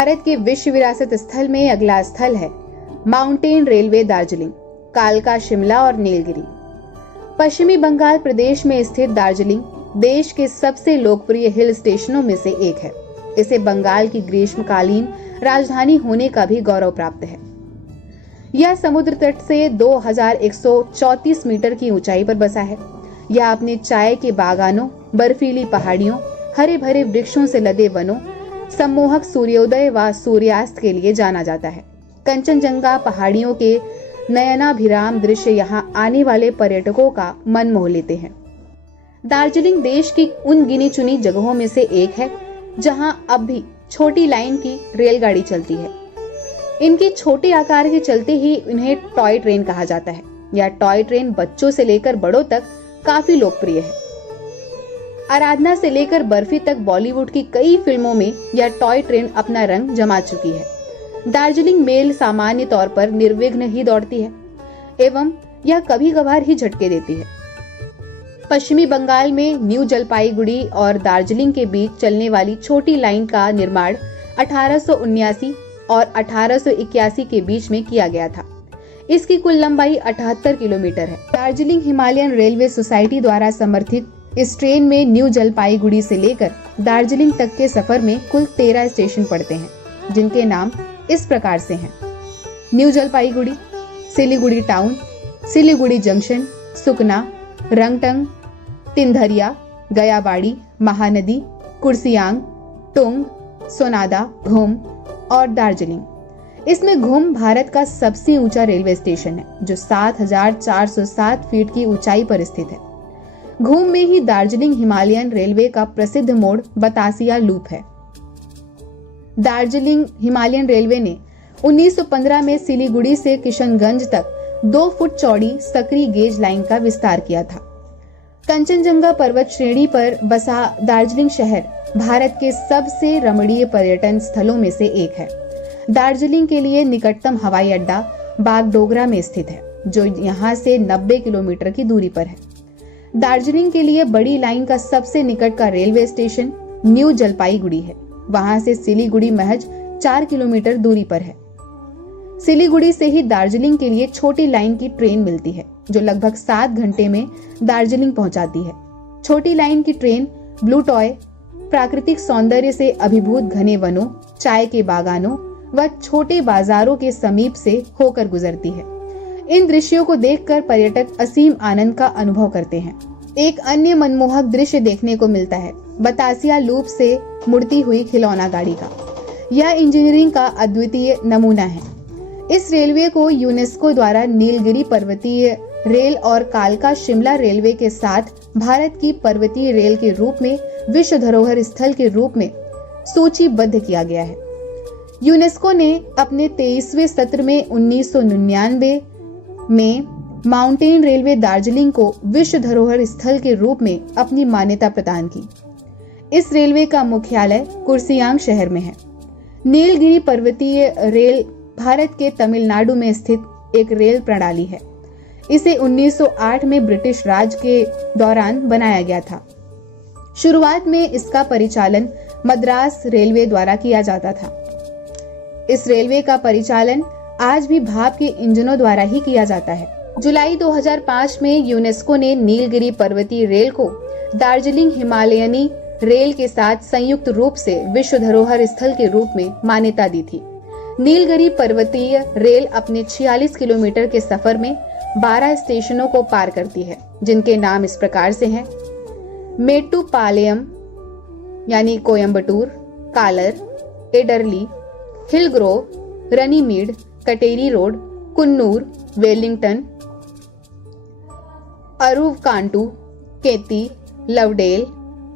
भारत के विश्व विरासत स्थल में अगला स्थल है माउंटेन रेलवे दार्जिलिंग, कालका, शिमला और नीलगिरी। पश्चिमी बंगाल प्रदेश में स्थित दार्जिलिंग देश के सबसे लोकप्रिय हिल स्टेशनों में से एक है। इसे बंगाल की ग्रीष्मकालीन राजधानी होने का भी गौरव प्राप्त है। यह समुद्र तट से 2134 मीटर की ऊंचाई पर बसा है। यह अपने चाय के बागानों, बर्फीली पहाड़ियों, हरे भरे वृक्षों से लदे वनों, सम्मोहक सूर्योदय व सूर्यास्त के लिए जाना जाता है। कंचनजंगा पहाड़ियों के नयनाभिराम दृश्य यहाँ आने वाले पर्यटकों का मन मोह लेते हैं। दार्जिलिंग देश की उन गिनी चुनी जगहों में से एक है जहां अब भी छोटी लाइन की रेलगाड़ी चलती है। इनके छोटे आकार के चलते ही इन्हें टॉय ट्रेन कहा जाता है। यह टॉय ट्रेन बच्चों से लेकर बड़ों तक काफी लोकप्रिय है। आराधना से लेकर बर्फी तक बॉलीवुड की कई फिल्मों में यह टॉय ट्रेन अपना रंग जमा चुकी है। दार्जिलिंग मेल सामान्य तौर पर निर्विघ्न ही दौड़ती है एवं यह कभी कभार ही झटके देती है। पश्चिमी बंगाल में न्यू जलपाईगुड़ी और दार्जिलिंग के बीच चलने वाली छोटी लाइन का निर्माण 1879 और 1881 के बीच में किया गया था। इसकी कुल लंबाई 78 किलोमीटर है। दार्जिलिंग हिमालयन रेलवे सोसाइटी द्वारा समर्थित इस ट्रेन में न्यू जलपाईगुड़ी से लेकर दार्जिलिंग तक के सफर में कुल 13 स्टेशन पड़ते हैं, जिनके नाम इस प्रकार से हैं: new Jalpaiguri, Siliguri town, Siliguri junction, Sukna, Rangtong, Tindharia, Gayabari, Mahanadi, Kurseong, Tong, Sonada, Ghum और दार्जिलिंग। इसमें घूम भारत का सबसे ऊंचा रेलवे स्टेशन है, जो 7407 फीट की ऊंचाई पर स्थित है। घूम में ही दार्जिलिंग हिमालयन रेलवे का प्रसिद्ध मोड़ बतासिया लूप है। दार्जिलिंग हिमालयन रेलवे ने 1915 में सिलीगुड़ी से किशनगंज तक 2 फुट चौड़ी सकरी गेज लाइन का विस्तार किया था। कंचनजंगा पर्वत श्रेणी पर बसा दार्जिलिंग शहर भारत के सबसे रमणीय पर्यटन स्थलों में से एक है। दार्जिलिंग के लिए निकटतम हवाई अड्डा बागडोगरा में स्थित है, जो यहाँ से 90 किलोमीटर की दूरी पर है। दार्जिलिंग के लिए बड़ी लाइन का सबसे निकट का रेलवे स्टेशन न्यू जलपाईगुड़ी है। वहां से सिलीगुड़ी महज 4 किलोमीटर दूरी पर है। सिलीगुड़ी से ही दार्जिलिंग के लिए छोटी लाइन की ट्रेन मिलती है, जो लगभग 7 घंटे में दार्जिलिंग पहुंचाती है। छोटी लाइन की ट्रेन ब्लू टॉय प्राकृतिक सौंदर्य से अभिभूत घने वनों, चाय के बागानों व छोटे बाजारों के समीप से होकर गुजरती है। इन दृश्यों को देखकर पर्यटक असीम आनंद का अनुभव करते हैं। एक अन्य मनमोहक दृश्य देखने को मिलता है बतासिया लूप से मुड़ती हुई खिलौना गाड़ी का। यह इंजीनियरिंग का अद्वितीय नमूना है। इस रेलवे को यूनेस्को द्वारा नीलगिरी पर्वतीय रेल और कालका शिमला रेलवे के साथ भारत की पर्वतीय रेल के रूप में विश्व धरोहर स्थल के रूप में सूचीबद्ध किया गया है। यूनेस्को ने अपने 23वें सत्र में 1999 में माउंटेन रेलवे दार्जिलिंग को विश्व धरोहर स्थल के रूप में अपनी मान्यता प्रदान की। इस रेलवे का मुख्यालय कुर्सियांग शहर में है। नीलगिरी पर्वतीय रेल भारत के तमिलनाडु में स्थित एक रेल प्रणाली है। इसे 1908 में ब्रिटिश राज के दौरान बनाया गया था। शुरुआत में इसका परिचालन मद्रास रेलवे द्वारा किया जाता था। इस रेलवे का परिचालन आज भी भाप के इंजनों द्वारा ही किया जाता है। जुलाई 2005 में यूनेस्को ने नीलगिरी पर्वतीय रेल को दार्जिलिंग हिमालयनी रेल के साथ संयुक्त रूप से विश्व धरोहर स्थल के रूप में मान्यता दी थी। नीलगिरी पर्वतीय रेल अपने 46 किलोमीटर के सफर में 12 स्टेशनों को पार करती है, जिनके नाम इस प्रकार से हैं: मेट्टुपालयम यानी कोयम्बटूर, कालर, एडरली, हिलग्रोव, रनीमीड, कटेरी रोड, कुन्नूर, वेलिंगटन, अरुवकांटू, केती, लवडेल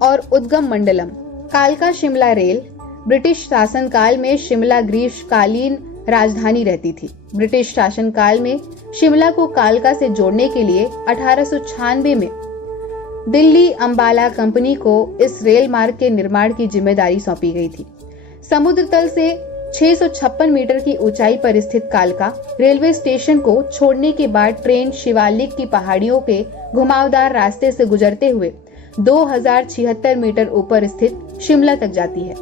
और उद्गम मंडलम। कालका शिमला रेल ब्रिटिश शासनकाल में शिमला ग्रीष्मकालीन राजधानी रहती थी। ब्रिटिश शासनकाल में शिमला को कालका से जोड़ने के लिए 1896 में दिल्ली अंबाला कंपनी को इस रेल मार्ग के निर्माण की जिम्मेदारी सौंपी गई थी। समुद्र तल से 656 मीटर की ऊंचाई पर स्थित कालका रेलवे स्टेशन को छोड़ने के बाद ट्रेन शिवालिक की पहाड़ियों के घुमावदार रास्ते से गुजरते हुए 2076 मीटर ऊपर स्थित शिमला तक जाती है।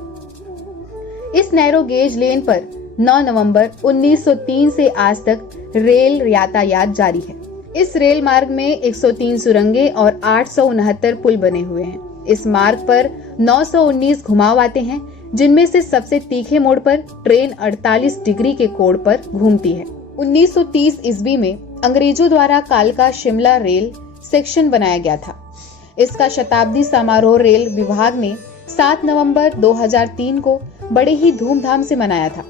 इस नैरो गेज लेन पर 9 नवंबर 1903 से आज तक रेल यातायात जारी है। इस रेल मार्ग में 103 सुरंगें और 869 पुल बने हुए हैं। इस मार्ग पर 919 घुमाव आते हैं, जिनमें से सबसे तीखे मोड़ पर ट्रेन 48 डिग्री के कोण पर घूमती है। 1930 ईस्वी में अंग्रेजों द्वारा कालका शिमला रेल सेक्शन बनाया गया था। इसका शताब्दी समारोह रेल विभाग ने 7 नवंबर 2003 को बड़े ही धूमधाम से मनाया था।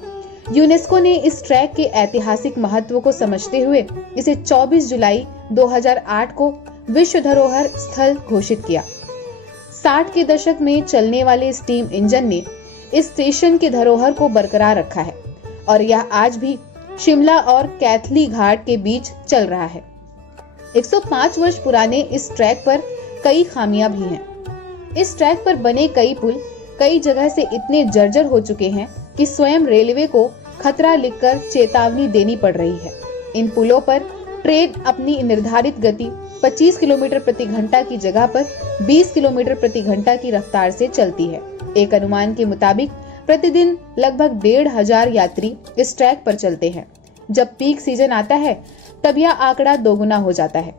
यूनेस्को ने इस ट्रैक के ऐतिहासिक महत्व को समझते हुए इसे 24 जुलाई 2008 को विश्व धरोहर स्थल घोषित किया। 60 के दशक में चलने वाले स्टीम इंजन ने इस स्टेशन के धरोहर को बरकरार रखा है और यह आज भी शिमला और कैथली घाट के बीच चल रहा है। 105 वर्ष पुराने इस ट्रैक पर कई खामियां भी हैं। इस ट्रैक पर बने कई पुल कई जगह से इतने जर्जर हो चुके हैं कि स्वयं रेलवे को खतरा लिखकर चेतावनी देनी पड़ रही है। इन पुलों पर ट्रेन अपनी निर्धारित गति 25 किलोमीटर प्रति घंटा की जगह पर 20 किलोमीटर प्रति घंटा की रफ्तार से चलती है। एक अनुमान के मुताबिक प्रतिदिन लगभग 1,500 यात्री इस ट्रैक पर चलते हैं। जब पीक सीजन आता है तब यह आंकड़ा दोगुना हो जाता है।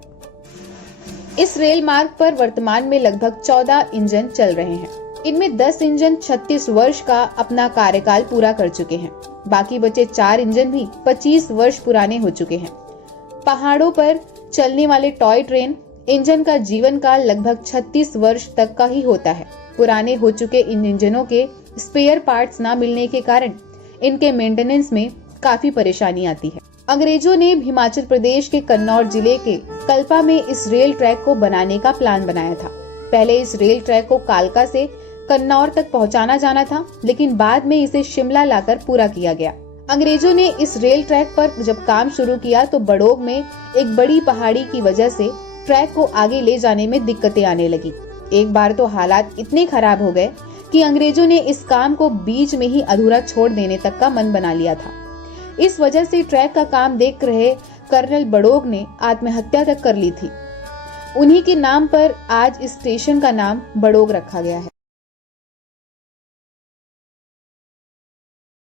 इस रेल मार्ग पर वर्तमान में लगभग 14 इंजन चल रहे हैं। इनमें 10 इंजन 36 वर्ष का अपना कार्यकाल पूरा कर चुके हैं। बाकी बचे 4 इंजन भी 25 वर्ष पुराने हो चुके हैं। पहाड़ों पर चलने वाले टॉय ट्रेन इंजन का जीवन काल लगभग 36 वर्ष तक का ही होता है। पुराने हो चुके इन इंजनों के स्पेयर पार्ट्स ना मिलने के कारण इनके मेंटेनेंस में काफी परेशानी आती है। अंग्रेजों ने हिमाचल प्रदेश के कन्नौर जिले के कल्पा में इस रेल ट्रैक को बनाने का प्लान बनाया था। पहले इस रेल ट्रैक को कालका से कन्नौर तक पहुंचाना जाना था, लेकिन बाद में इसे शिमला लाकर पूरा किया गया। अंग्रेजों ने इस रेल ट्रैक पर जब काम शुरू किया तो बड़ोग में एक बड़ी पहाड़ी की वजह से ट्रैक को आगे ले जाने में दिक्कतें आने लगी। एक बार तो हालात इतने खराब हो गए कि अंग्रेजों ने इस काम को बीच में ही अधूरा छोड़ देने तक का मन बना लिया था। इस वजह से ट्रैक का काम देख रहे कर्नल बड़ोग ने आत्महत्या तक कर ली थी। उन्हीं के नाम पर आज इस स्टेशन का नाम बड़ोग रखा गया है।